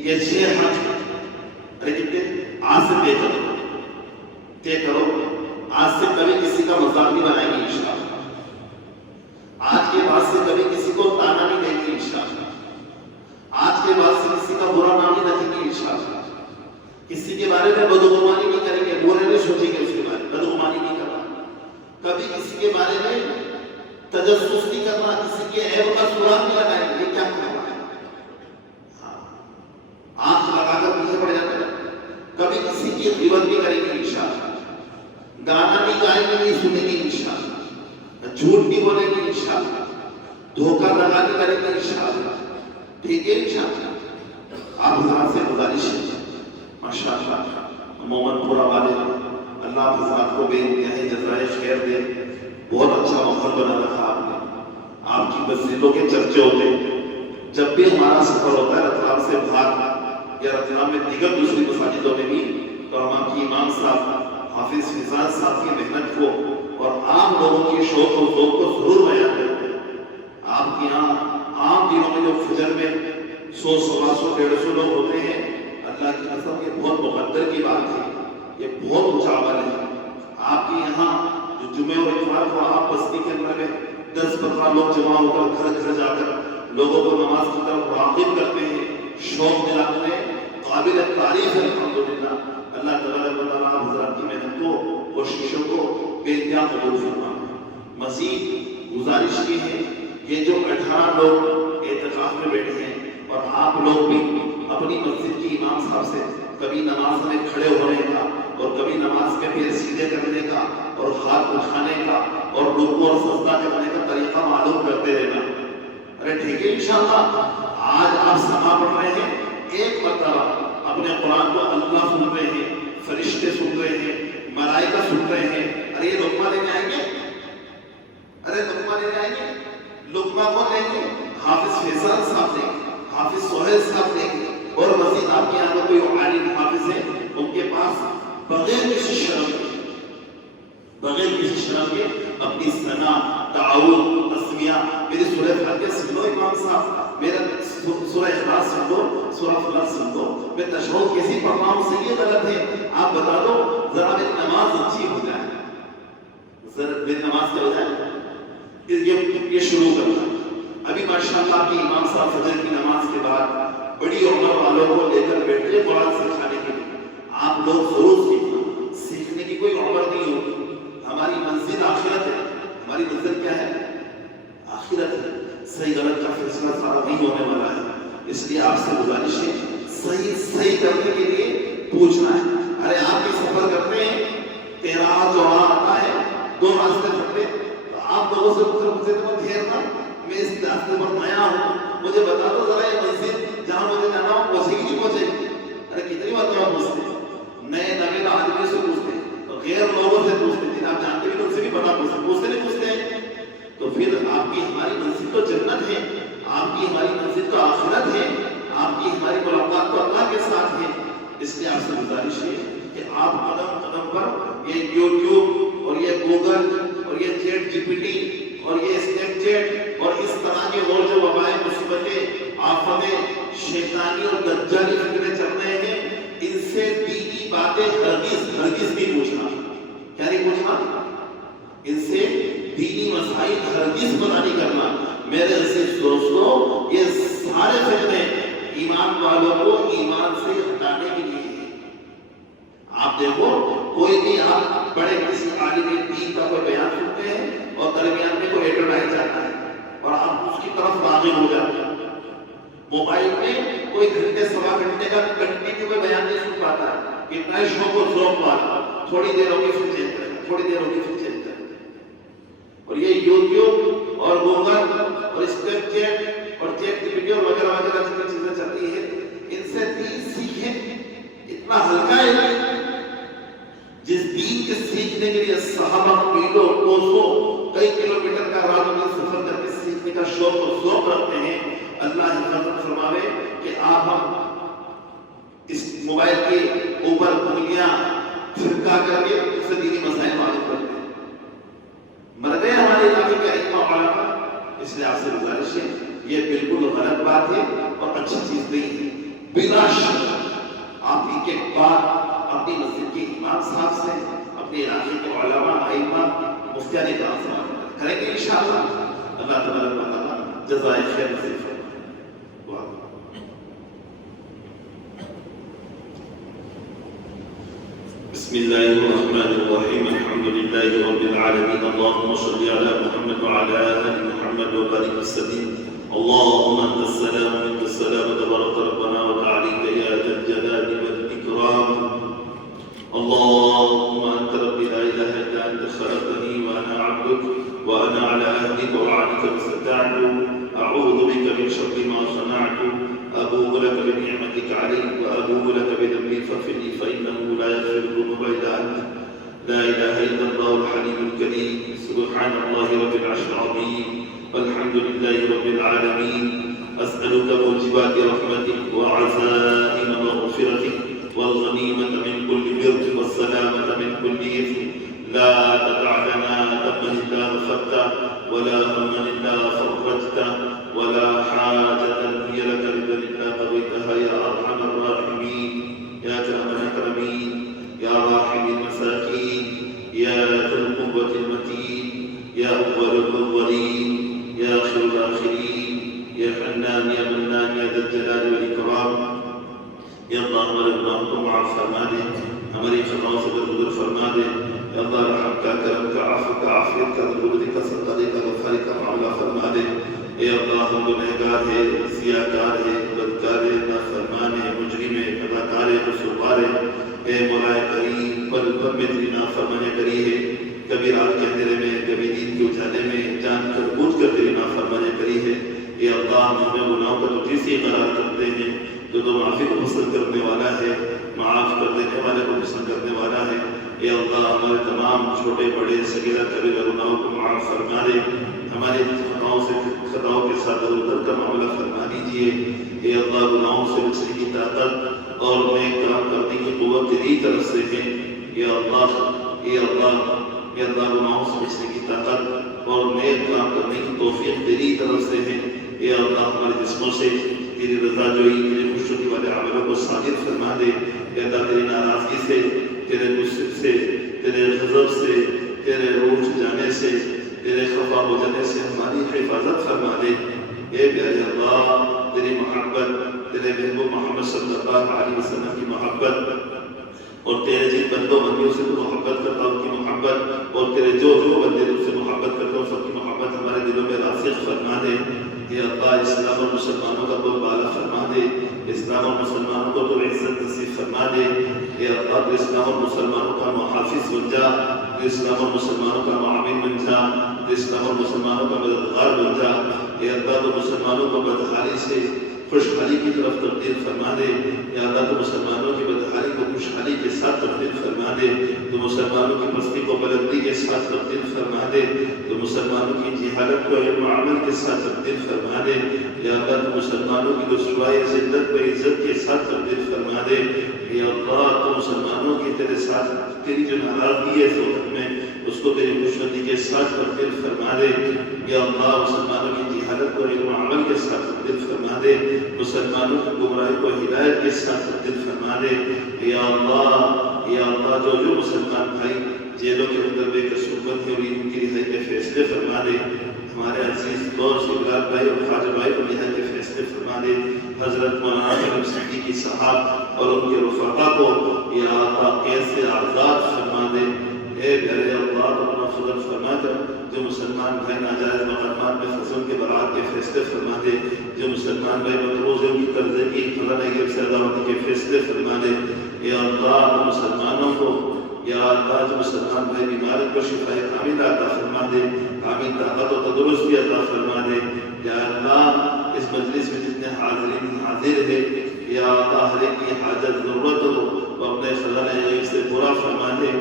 یہ 6 حق ارے کتنے آج سے طے کرو. آج سے کبھی کسی کا مذاق نہیں بنائیں گے انشاءاللہ. آج کے بعد سے کبھی کسی کو تانا نہیں دیں گے انشاءاللہ. آج کے بعد سے کسی کا برا نام نہیں رکھیں گے انشاءاللہ. کسی کے بارے میں بدگمانی نہیں کریں گے, برے نہیں سوچیں گے اس کے بارے میں, بدگمانی نہیں کرنا. کبھی کسی کے بارے میں تجسس نہیں کرنا, کسی کے عیب کا سراغ نہیں لگائیں گے. یہ کیا کرنا ہے؟ آنکھ لگا کر پیچھے پڑ جاتے ہیں. کبھی کسی کی غیبت نہیں کریں گے انشاءاللہ. گانا نہیں گائیں گے, نہیں سنیں گے انشاءاللہ. جھوٹ نہیں بولیں گے انشاءاللہ. دھوکہ دغا نہیں کریں گے انشاءاللہ. ٹھیک ہے انشاءاللہ. آپ حضرات سے گزارش ہے, ماشاءاللہ مومن پورا والے اللہ حضرات کو بے انتہائی جزائے خیر دے. بہت اچھا ماحول بنا رکھا آپ نے. آپ کی مسجدوں کے چرچے ہوتے ہیں. جب بھی ہمارا سفر ہوتا ہے رتلام سے باہر یا رتلام میں دیگر دوسری مساجدوں میں بھی, تو ہم آپ کی امام صاحب حافظ فیضان صاحب کی محنت کو اور عام لوگوں کی شوق و ذوق کو ضرور بیان کرتے ہیں. آپ کے یہاں عام دنوں میں جو فجر میں 100, 125, 150 لوگ ہوتے ہیں, اللہ کی قسم یہ بہت مقدر کی بات ہے. یہ بہت اونچا عمل ہے. آپ کے یہاں جو جمعہ اور اتوار کو آپ بستی کے اندر میں 10-15 لوگ جمع ہو کر گھر گھر جا کر لوگوں کو نماز کی طرف راغب کرتے ہیں, شوق دلاتے ہیں, قابل تعریف ہے الحمدللہ. اللہ تبارک و تعالیٰ حضرات کی محنت کو, کوششوں کو بے انتہا قبول فرمائے. مزید گزارش کی ہے, یہ جو 18 لوگ اعتکاف میں بیٹھے ہیں, اور آپ لوگ بھی اپنی مسجد کی امام صاحب سے کبھی نماز میں کھڑے ہونے کا اور کبھی نماز کے پیر سیدھے کرنے کا اور ہاتھ اٹھانے کا اور رکوع اور سجدہ کرنے کا طریقہ معلوم کرتے رہنا. ارے ٹھیک ہے انشاءاللہ. آج آپ سما پڑھ رہے ہیں, ایک مرتبہ اپنے قرآن کو اللہ سن رہے ہیں, فرشتے سن رہے ہیں, ملائکہ سن رہے ہیں. ارے یہ لقمہ لینے آئیں گے, ارے لقمہ لینے آئیں گے. لقمہ کو لیں گے حافظ فیضان صاحب دیں گے, حافظ سہیل صاحب دیں گے, اور مزید آپ کے یہاں کوئی عالم حافظ ہے, ان کے پاس بغیر کسی شرم کے اپنی ثنا, تعاون, تسمیہ, میری سورہ فاتحہ سن لو امام صاحب, میرا سورہ اخلاص سن لو, سورہ فلق سن لو, میں تشہد کیسی پڑھ رہا ہوں, صحیح غلط ہے آپ بتا دو, ذرا میری نماز اچھی ہو جائے, ذرا میری نماز کیا ہو جائے. یہ شروع کرنا. ابھی ماشاءاللہ کی امام صاحب فجر کی نماز کے بعد بڑی عمر والوں کو لے کر بیٹھے قرآن سکھانے کے لیے. آپ لوگ ضرور سیکھنا, سیکھنے کی کوئی عمر نہیں ہوتی. ہماری منزل آخرت ہے. ہماری منزل کیا ہے؟ آخرت ہے. صحیح غلط کا فیصلہ سارا نہیں ہونے والا ہے. اس لیے آپ سے گزارش ہے, صحیح کرنے کے لیے پوچھنا ہے. ارے آپ بھی سفر کرتے ہیں, 13 14 آتا ہے, 2 راستے پھٹتے, تو آپ لوگوں سے پوچھ مجھے تو گھیرنا, میں اس راستے پر نیا ہوں, مجھے بتا دو ذرا یہ مسجد جہاں مجھے جانا ہو پہنچے گی نہیں پہنچے گی. ارے کتنی بات آپ پوچھتے ہیں, نئے نوے آدمی سے پوچھتے ہیں, غیر لوگوں سے پوچھتے ہیں, آپ جانتے بھی ان سے بھی پتا پوچھتے نہیں پوچھتے ہیں. تو پھر آپ کی ہماری منزل تو جنت ہے, آپ کی ہماری منزل تو آخرت ہے, آپ کی ہماری ملاقات تو اللہ کے ساتھ ہے. اس لیے آپ سے گزارش ہے کہ آپ قدم قدم پر یہ یوٹیوب اور یہ گوگل اور یہ چیٹ جی پی ٹی اور یہ اسنیپ چیٹ اور اس طرح کے اور جو وبائیں, مصیبتیں, آفتیں, شیطانی اور دجالی فکریں چل رہے ہیں, یعنی پوچھنا ان سے دینی مسائل ہرگز پتہ نہیں کرنا. میرے عزیز دوستوں یہ سارے فتنے ایمان والوں کو ایمان سے ہٹانے کے لیے ہیں. آپ دیکھو کوئی بھی آپ بڑے کسی عالم دین کا کوئی بیان سنتے ہیں اور درمیان میں کوئی ایڈورٹائز جاتا ہے اور آپ اس کی طرف راغب ہو جاتے ہیں. موبائل میں کوئی گھنٹے سوا گھنٹے کا کنٹینیو میں بیان نہیں سن پاتا ہے. اتنا شوق و ذوق والا تھوڑی دیر ہوگی پھر چینج کرے گا, تھوڑی دیر ہوگی پھر چینج کرے گا. اور یہ یوٹیوب اور گوگل اور اسنیپ چیٹ اور چیٹ کی ویڈیو وغیرہ وغیرہ جتنی چیزیں چلتی ہیں ان سے دین سیکھیں. اتنا ہلکا ہے جس دین کے سیکھنے کے لیے صحابہ میلوں کوسوں کئی کلومیٹر کا راہ میں سفر کر کے سیکھنے کا شوق و ذوق رکھتے ہیں. اللہ حفاظت فرماوے کہ آپ ہم اس موبائل کے اوپر انگلیاں پھرکا کر کے اس سے دینی مسائل معلوم کرتے ہیں. مر گئے ہمارے علاقے کے ائمہ علماء. اس لیے آپ سے گزارش ہے یہ بالکل غلط بات ہے اور اچھی چیز نہیں ہے. بلا شک آپ ایک ایک بات اپنی مسجد کے امام صاحب سے, اپنے علاقے کے علماء ائمہ مفتیان کرام سے کریں گے انشاءاللہ. اللہ تبارک و تعالی جزائے خیر نصیب فرمائے. بسم الله الرحمن الرحيم. الحمد لله رب العالمين. اللهم صل على محمد وعلى آل محمد وبارك وسلم. اللهم أنت السلام ومنك السلام تبارك ربنا وتعالى يا ذا الجلال والإكرام. اللهم أنت ربي لا إله إلا أنت خلقتني وأنا عبدك وأنا على عهدك ووعدك ما استطعت. أعوذ بك من شر ما صنعت. أبوء لك بنعمتك علي وأبوء لك بذنبي فاغفر لي فإنه لا يغفر الذنوب إلا أنت. لا إله إلا الله الحليم الكريم. سبحان الله رب العرش العظيم والحمد لله رب العالمين. أسألك موجبات رحمتك وعزائم مغفرتك والغنيمة من كل بر والسلامة من كل إثم. لا تدع لنا ذنبا إلا غفرته ولا هما إلا فرجته ولا حاجة هي لك رضا إلا قضيتها يا أرحم الراحمين يا أكرم الأكرمين يا راحم المساكين يا ذا القوة المتين يا أول الأولين يا آخر الآخرين يا حنان يا منان يا ذا الجلال والإكرام. یا اللہ ہمارے گناہوں کو معاف فرما دے, ہماری خطاؤں سے درگزر فرما دے. یا اللہ رحم کا, کرم کا, عفو کا, عافیت کا, درگزری کا, صدقے کا, غفاری کا معاملہ فرما دے. اے اللہ ہم گنہگار ہیں, سیاہکار ہیں, بدکار ہیں, نافرمان ہیں, مجرم ہیں, اداکار ہیں, قصوروار ہیں. اے مولا کریم پل پل میں تیری نافرمانی کری ہے. کبھی رات کے اندھیرے میں, کبھی نیند کے اجالے میں جان کر بوجھ کر تیری نافرمانی کری ہے. اے اللہ ہم اپنے گناہوں کو تجھ سے قرار کرتے ہیں جو تو معافی کو پسند کرنے والا ہے, معاف کر دینے والے کو پسند کرنے والا ہے. اے اللہ ہمارے تمام چھوٹے بڑے صغیرہ کبیرہ گناہوں کو معاف فرما دے. ہمارے خطاؤں کے ساتھ ادھر کا معاملہ فرما دیجیے. اے اللہ گناہوں سے بچنے کی طاقت اور نیک کام کرنے کی قوت تیری طرف سے ہے. اے اللہ اے اللہ اے اللہ گناہوں سے بچنے کی طاقت اور نیک کام کرنے کی توفیق تیری طرف سے ہے. اے اللہ ہمارے جسموں سے تیری رضا جوئی, تیری خوشنودی والے عملوں کو ثابت فرما دے. اے اللہ تیری ناراضگی سے, تیرے غصے سے, تیرے غضب سے, تیرے روٹھ جانے سے, تیرے خفا ہو جانے سے ہماری حفاظت فرما دے. اے پیارے اللہ تیری محبت, تیرے محبوب محمد صلی اللہ علیہ وسلم کی محبت اور تیرے جن بندوں بندیوں سے تو محبت کرتا ان کی محبت اور تیرے جو بندے تم سے محبت کرتا ہوں سب کی محبت ہمارے دلوں میں راسخ فرما دے. اے اللہ اسلام اور مسلمانوں کا تو بالا فرما دے. اسلام اور مسلمانوں کو تو عزت نصیب فرما دے. اے اللہ تو اسلام اور مسلمانوں کا محافظ بن جا, تو اسلام اور مسلمانوں کا معاون بن جا, تو اسلام اور مسلمانوں کا مددگار بن جا. اے اللہ تو مسلمانوں کو بدحالی سے خوشحالی کی طرف تبدیل فرما دے. یا اللہ تو مسلمانوں کی بدحالی کو خوشحالی کے ساتھ تبدیل فرما دے. تو مسلمانوں کی پستی کو بلندی کے ساتھ تبدیل فرما دے. تو مسلمانوں کی جہالت کو علم و عمل کے ساتھ تبدیل فرما دے. یا اللہ تو مسلمانوں کی رسوائی ذلت کو عزت کے ساتھ تبدیل فرما دے. یا اللہ تو مسلمانوں کی تیرے ساتھ تیری جو ناراضگی ہے اس وقت میں اس کو تیری خوشنودی کے ساتھ تبدیل فرما دے. یا اللہ مسلمانوں کی جہالت کو علم و عمل کے ساتھ تبدیل فرما دے. مسلمانوں کی گمراہی کو ہدایت کے ساتھ تبدیل فرما دے. یا اللہ جو مسلمان بھائی جیلوں کے اندر بے قصور بندی اور ان کی رہائی کے فیصلے فرما دے. ہمارے عزیز دوست ابراہیم بھائی اور خواجہ بھائی کو رہائی کے فیصلے فرما دے. حضرت مولانا کریم صدیقی صاحب اور ان کے رفقا کو یا اللہ قید سے آزاد فرما دے. اے پیارے اللہ اپنا فضل فرما کر جو مسلمان بھائی ناجائز مقدمات میں فصل کے برات کے فیصلے فرما دے. جو مسلمان بھائی مطروز ہیں ان کی قرضے کی خزانہ غیب سے ادا ہونے کے فیصلے فرما دے. یا اللہ مسلمانوں کو یا اللہ جو مسلمان بھائی بیمار کو شفائے کامل عطا فرما دے. کامل طاقت و تندرستی عطا فرما دے. یا اللہ اس مجلس میں جتنے حاضرین حاضر ہیں یا اللہ ہر ایک کی حاجت ضرورت ہو وہ اپنے خزانہ غیب سے پورا فرما دے.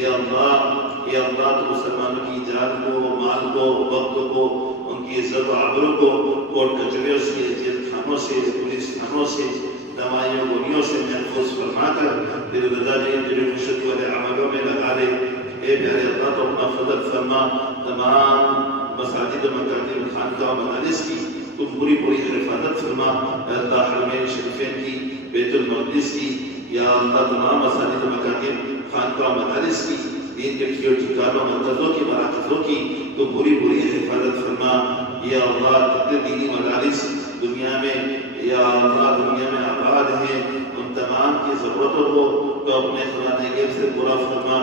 یا اللہ تو مسلمانوں کی جان کو مال کو وقت کو ان کی عزت و آبرو کو کورٹ کچہریوں سے جیل خانوں سے پولیس تھانوں سے دمائیوں گولیوں سے محفوظ فرما کر پھر رضا جی خوشی والے عملوں میں لگا دے. اے پیارے اللہ تو اپنا فضل فرما تمام مساجد مکاتب خانقاہ مدارس کی تم پوری حفاظت فرما. اللہ حرمین شریفین کی بیت المقدس کی یا اللہ تمام مساجد مکاتب خانقاہ مدارس کی دین کے کھیو ٹھکانوں مرکزوں کی مراکزوں کی تو پوری حفاظت فرما. یا اللہ جتنے دینی مدارس دنیا میں یا اللہ دنیا میں آباد ہیں ان تمام کی ضرورتوں کو تو اپنے خزانہ غیب سے پورا فرما.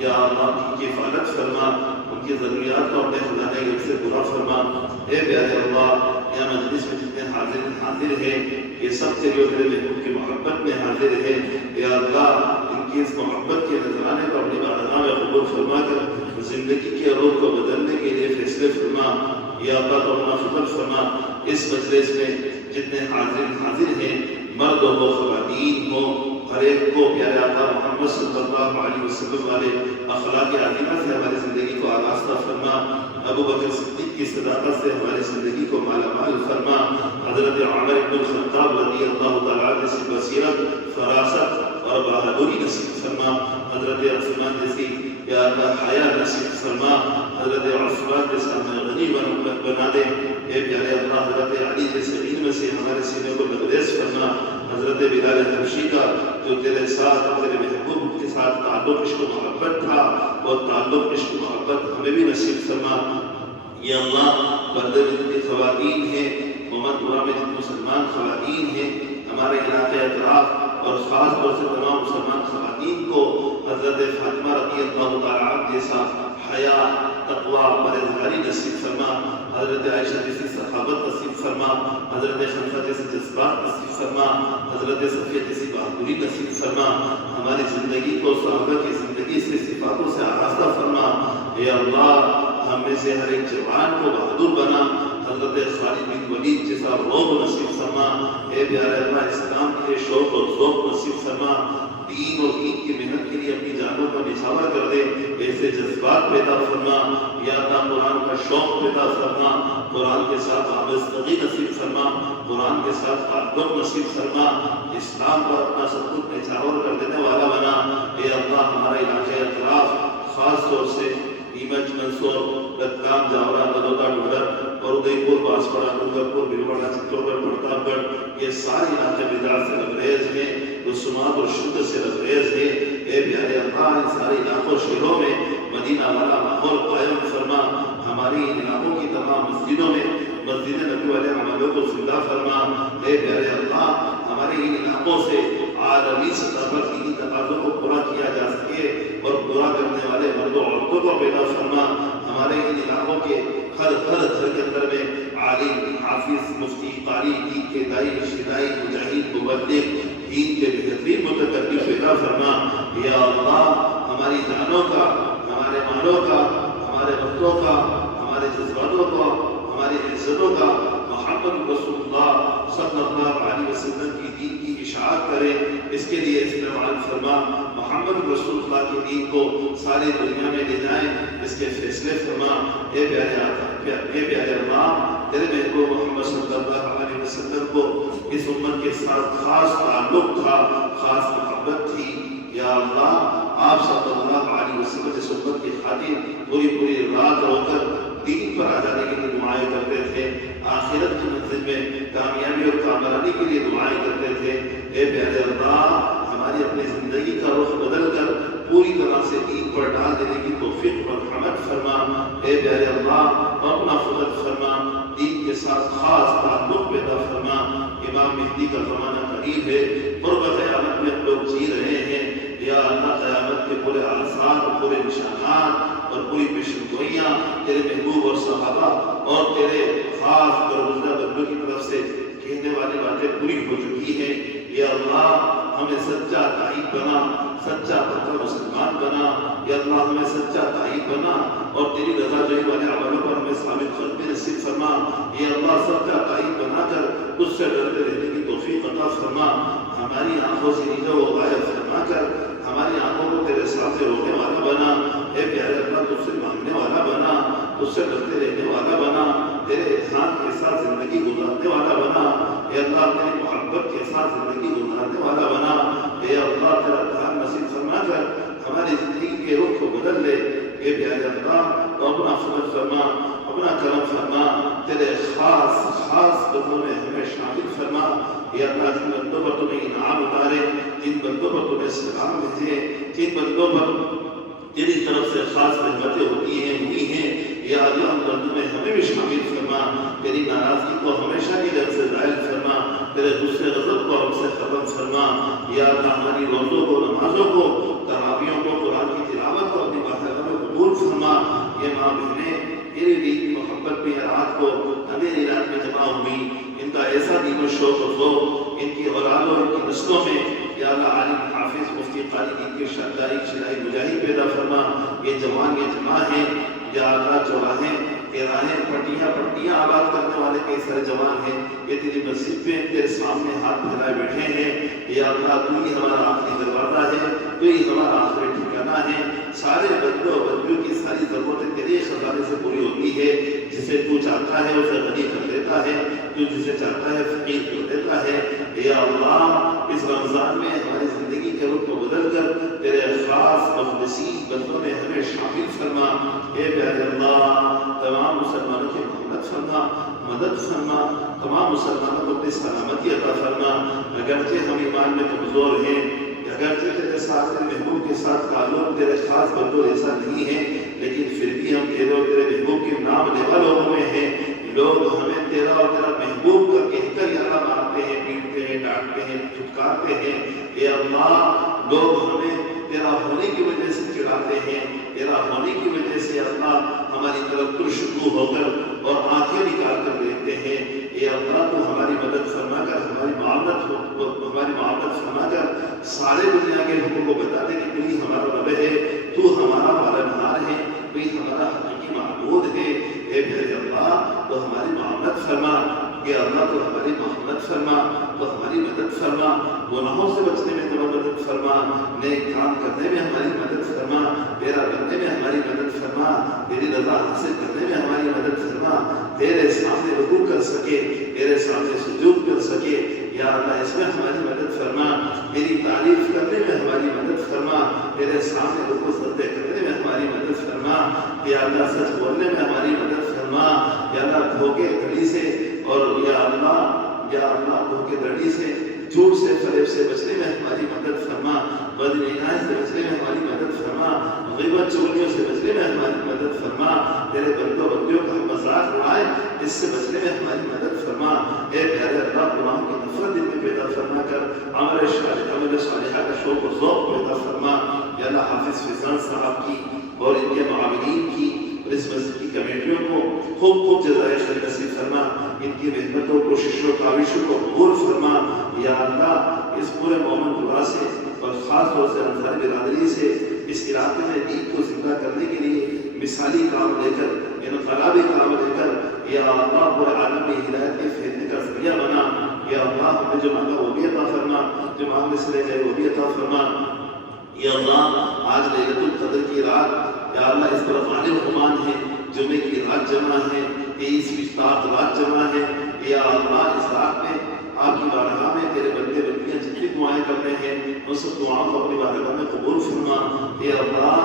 یا اللہ ان کی حفاظت فرما ان کی ضروریات کو اپنے خزانہ غیب سے پورا فرما. اے پیارے اللہ یا مجلس میں جتنے حاضر ہیں یہ سب تیری و تیرے محبوب کی محبت میں حاضر ہیں. یا اللہ ان کی اس محبت کے نذرانے کو اپنی بارگاہ میں قبول فرما کر زندگی کے روح کو بدلنے کے لیے فیصلے فرما. یا اللہ تو اپنا فضل فرما. اس مجلس میں جتنے حاضر ہیں مرد ہو خواتین ہو ہر ایک کو پیارے آقا محمد صلی اللہ علیہ وسلم والے اخلاق عظیمہ سے ہماری زندگی کو آراستہ فرما. ابو بکر صدیق کی صداقت سے ہماری زندگی کو مالا مال فرما. حضرت عمر بن الخطاب رضی اللہ تعالیٰ جیسی بصیرت فراست اور بہادری نصیب فرما. حضرت عثمان جیسی یا اللہ حیا نصیب فرما. حضرت عثمان جیسا ہمیں غنی بنا دے. اے پیارے اللہ حضرت علی جیسے علم سے ہمارے سینے کو لبریز فرما. حضرت بلال حبشی کا جو تیرے ساتھ اور تیرے محبوب کے ساتھ تعلق عشق و محبت تھا وہ تعلق عشق و محبت ہمیں بھی نصیب فرما. یا اللہ بندے میں جتنی خواتین ہیں محمد پورہ میں جتنے مسلمان خواتین ہیں ہمارے علاقے اطراف اور خاص طور سے تمام مسلمان خواتین کو حضرت فاطمہ رضی اللہ تعالیٰ عنہ جیسا حیا تقوی پرہیزگاری نصیب فرما. حضرت عائشہ جیسی سخاوت نصیب فرما. حضرت حنفہ جیسی جذبات نصیب فرما. حضرت صفیہ جیسی بہادری نصیب فرما. ہماری زندگی کو صحابہ کی زندگی سے صفاتوں سے آراستہ فرما. اے اللہ ہم میں سے ہر ایک جوان کو بہادر بنا. حضرت خالد بن ولید جیسا روب نصیب فرما. اے پیارے اللہ اسلام کے شوق اور ذوق نصیب فرما. دین اور دین کی محنت کے لیے اپنی جانوں کا نچھاور کر دے. ایسے جذبات پیدا فرما. یا اللہ قرآن کا شوق پیدا فرما. قرآن کے ساتھ وابستگی نصیب فرما. قرآن کے ساتھ تعلق نصیب فرما. اسلام پر اپنا سب کچھ نچھاور کر دینے والا بنا. اے اللہ ہمارے علاقے اطراف خاص طور سے نیمچ منصور رتلام جاورا بلودا ڈھولر اور ادے پور باسپڑا ڈونگرپور بھیلواڑا چتورگڑھ پرتاپ گڑھ یہ سارے علاقے بدعات سے لبریز ہیں رسومات اور شرک سے لبریز ہیں. اے پیارے اللہ ان سارے علاقوں شہروں میں مدینہ والا ماحول قائم فرما. ہماری ان علاقوں کی تمام مسجدوں میں مسجد نبی والے عملوں کو زندہ فرما. اے پیارے اللہ ہمارے ان علاقوں سے عالمی سطح پر دینی تقاضوں کو پورا کیا جا سکے اور پورا کرنے والے مرد و عورتوں کو پیدا فرما. ہمارے ان علاقوں کے ہر گھر کے اندر میں عالم حافظ مفتی قاری دین کے دائی شدائی مجاہد مبلغ دین کے بہترین متکلم پیدا فرما. یا اللہ ہماری جانوں کا ہمارے مالوں کا ہمارے وقتوں کا ہمارے جذباتوں کا ہماری عزتوں کا محمد رسول اللہ صلی اللہ علیہ وسلم کی دین کی اشاعت کرے اس کے لیے استعمال فرما. محمد رسول اللہ کی دین کو ساری دنیا میں لے جائیں اس کے فیصلے فرما. اے پیارے اللہ تیرے محبوب محمد صلی اللہ علیہ وسلم کو اس امت کے ساتھ خاص تعلق تھا خاص محبت تھی. یا اللہ آپ صلی اللہ علیہ وسلم اس امت کی خاطر پوری رات رو کر دین پر آ جانے کے لیے دعائیں کرتے تھے. آخرت کی منزل میں کامیابی اور کامرانی کے لیے دعائیں کرتے تھے. اے پیارے اللہ ہماری اپنی زندگی کا رخ بدل کر پوری پوری طرح سے دین پر ڈال دینے کی توفیق اور رحمت فرما۔ اے پیارے اللہ اپنا فضل فرما، دین کے ساتھ خاص تعلق پیدا فرما۔ امام مہدی کا زمانہ قریب ہے، قرب قیامت میں لوگ جی رہے ہیں۔ یا اللہ قیامت کے پورے آثار اور پورے نشانات اور پوری پیشنگوئیاں تیرے محبوب اور صحابہ اور تیرے خاص برگزیدہ بندوں کی طرف سے کہنے والی باتیں پوری ہو چکی ہیں۔ یا اللہ ہمیں سچا تائید بنا، سچا پکا مسلمان بنا۔ یا اللہ ہمیں سچا تائید بنا اور تیری رضا جوئی والے عملوں پر ہمیں ثابت قدمی نصیب فرما۔ یا اللہ سچا تائید بنا کر اس سے ڈرتے رہنے کی توفیق عطا فرما۔ ہماری آنکھوں سے نیچے وہ غائب فرما کر ہماری آنکھوں کو تیرے سامنے روکنے والا بنا۔ اے پیارے اللہ تجھ سے مانگنے والا بنا، تجھ سے ڈرتے رہنے والا بنا، تیرے احسان کے ساتھ زندگی گزارنے والا بنا۔ اے اللہ تیری محبت کے ساتھ زندگی گزارنے والا بنا۔ اے اللہ تیرا دھیان نصیب فرما کر ہماری زندگی کے رخ کو بدل لے۔ اے پیارے اللہ تو اپنا فضل فرما، اپنا کرم فرما، تیرے خاص بندوں میں ہمیں شامل فرما۔ یا اللہ جن بندوں پر تمہیں انعام اتارے، جن بندوں پر تمہیں سلام بھیجے، جن بندوں پر تیری طرف سے خاص رحمتیں ہوئی ہیں، یا اللہ ان بندوں میں ہمیں بھی شامل فرما۔ تیری ناراضگی کو ہمیشہ کی جب سے ظاہر فرما، تیرے غصے غضب کو ہم سے ختم فرما۔ یا اللہ ہماری روزوں کو، نمازوں کو، تراویحوں کو، قرآن کی تلاوت کو اپنی بارگاہ میں قبول فرما۔ یہ ماں بہنیں تیری دین کی محبت میں رات کو اندھیری رات میں جمع ہوئی، ان کا ایسا دین و شوق و ذوق ان کی اولادوں اور ان کی نسلوں میں یا اللہ عالم حافظ مفتی قاری دین کی شانداری شرائی مجاہد پیدا فرما۔ یہ جوان یہ جمع ہیں، یا اللہ چوراہے تیراہیں پٹیاں آباد کرنے والے کئی سارے جوان ہیں، یہ تیری مسجد میں تیرے سامنے ہاتھ پھیلائے بیٹھے ہیں۔ یا اللہ تو ہی ہمارا آخری دروازہ ہے، تو ہی ہمارا آخری ٹھکانہ ہے۔ سارے بندوں کی ساری ضرورتیں تیرے خزانے سے پوری ہوتی ہے۔ جسے تو چاہتا ہے اسے غنی کر دیتا ہے، تو جسے چاہتا ہے فقیر کر دیتا ہے۔ یا اللہ اس رمضان میں ہماری زندگی کے رخ کو بدل کر تیرے خاص مخلصین بندوں میں ہمیں شامل فرما۔ اے پیارے اللہ تمام مسلمانوں کی محبت فرما، مدد فرما، تمام مسلمانوں کو اپنی سلامتی عطا فرما۔ اگرچہ ہم ایمان میں کمزور ہیں، اگرچہ تیرے ساتھ تیرے محبوب کے ساتھ تعلق تیرے خاص بندوں جیسا نہیں ہے، لیکن پھر بھی ہم تیرے اور تیرے محبوب کے نام لیوا لوگوں میں ہیں۔ لوگ ہمیں تیرا اور تیرا محبوب کا کہہ کر یہاں مارتے ہیں، پیٹتے ہیں، ڈانٹتے ہیں، دھتکارتے ہیں۔ اے اللہ لوگ ہمیں تیرا ہونے کی وجہ سے چڑھاتے ہیں، تیرا ہونے کی وجہ سے اللہ ہماری طرف ترشدو ہو کر اور آنکھیں نکال کر دیکھتے ہیں۔ اے اللہ تو ہماری مدد فرما کر ہماری معاملت فرما کر سارے دنیا کے لوگوں کو بتا دے کہ تو ہی ہمارا رب ہے، تو ہمارا پالنہار ہے، تو ہی ہمارا حقیقی معبود ہے۔ اے میرے اللہ تو ہماری معاملت فرما، کہ اللہ تو ہماری محبت فرما، تو ہماری مدد فرما، گناہوں سے بچنے میں تو مدد فرما، نیک کام کرنے میں ہماری مدد فرما، تیرا بننے میں ہماری مدد فرما، تیری رضا حاصل کرنے میں ہماری مدد فرما، تیرے سامنے رکوع کر سکے، تیرے سامنے سجود کر سکے، یا اللہ اس میں ہماری مدد فرما، تیری تعریف کرنے میں ہماری مدد فرما، تیرے سامنے رکوع سجدے کرنے میں ہماری مدد فرما، یا اللہ سچ بولنے میں ہماری مدد فرما، یا اللہ دھوکے دھڑی سے اور یا اللہ دھوکے دھڑی سے، جھوٹ سے، فریب سے بچنے میں ہماری مدد فرما، بدعنوانی سے بچنے میں ہماری مدد فرما، غیبت چغلیوں سے بچنے میں ہماری مدد فرما، تیرے بندوں کا مذاق اڑائے اس سے بچنے میں ہماری مدد فرما۔ اے پیارے اللہ گناہوں کی نفرت دل میں پیدا فرما کر عمل صالحہ کا شوق و ذوق پیدا فرما۔ یا اللہ حافظ فیضان صاحب کی اور ان کے معاونین کی اور اس مسجد کی کمیٹیوں کو خوب جزائے خیر نصیب فرما، ان کی محنتوں کوششوں کاوشوں کو قبول فرما۔ یا اللہ اس پورے مومن پورا سے اور خاص طور سے انصاری برادری سے اس علاقے میں دین کو زندہ کرنے کے لیے مثالی کام لے کر، انقلابی کام لے کر، یا اللہ پورے عالم میں ہدایت کے پھیلنے کا ذریعہ بنا۔ یا اللہ ہمیں جو مانگا وہ بھی عطا فرما، جو مانگنے سے لے گئے وہ بھی عطا فرما۔ یا اللہ آج لیلۃ القدر کی رات یا اللہ اس پر غالب رحمان ہے، جمعے کی رات جمع ہے، 23 رات جمع ہے۔ یا اللہ اس رات میں آپ کی بارگاہ میں تیرے بندے بندیاں جتنی دعائیں کرتے ہیں ان سب دعاؤں کو اپنی بارگاہ میں قبول فرما۔ اے اللہ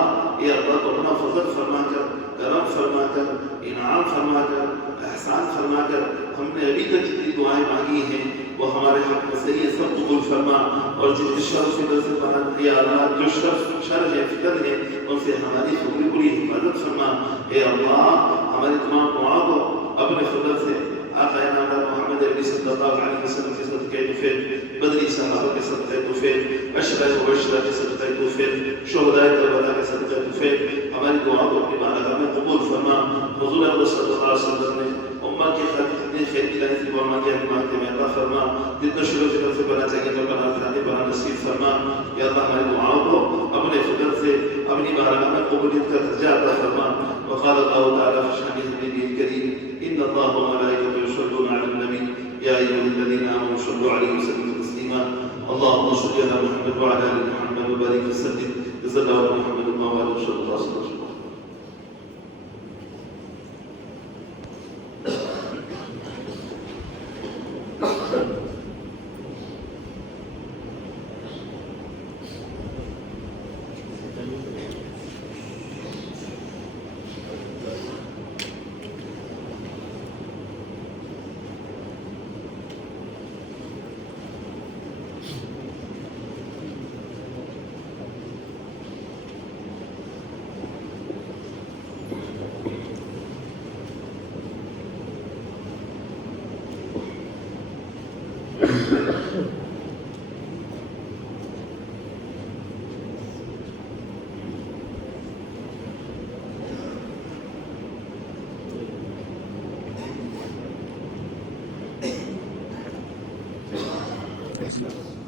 تو اپنا فضل فرما کر، کرم فرما کر، انعام فرما کر، احسان فرما کر ہم نے ابھی تک جتنی دعائیں مانگی ہیں وہ ہمارے حق میں صحیح ہے، سب قبول فرما، اور جن شر و فکر سے پناہ دے یا اللہ، جو شر ہے فکر ہے ان سے ہماری پوری حفاظت فرما۔ اے اللہ ہماری تمام دعاؤں کو اپنے فضل سے آقا نامدار محمد عربی صلی اللہ علیہ وسلم کے صدقے توفیل، بدری صحابہ کے صدقے توفیل، اشرا مبشرہ کے صدقے توفیل، شہداء کربلا کے صدقے توفیل، ہماری دعاؤں کو اپنی بارگاہ میں قبول فرما۔ حضور اکرم صلی اللہ علیہ وسلم نے امت کی خاطر جتنی خیر کی لائی تھی وہ امت کی حکمت میں عطا فرما، جتنا شروع فکر سے بنا چاہیے تو بنا کرانے بنا نصیب فرما۔ یا اللہ ہماری دعاؤں کو اپنے فکر سے اپنی بارگاہ میں قبولیت کا درجہ عطا فرما۔ وقال اللہ تعالیٰ فی شأن نبیہ الکریم ان اللہ وملائکتہ یصلون علی النبی یا ایھا الذین آمنوا صلوا علیہ وسلموا تسلیما۔ اللهم صل علی محمد وعلی آل محمد وبارک وسلم جزا اللہ محمد وعلى صلی اللہ علیہ وسلم۔ Yes.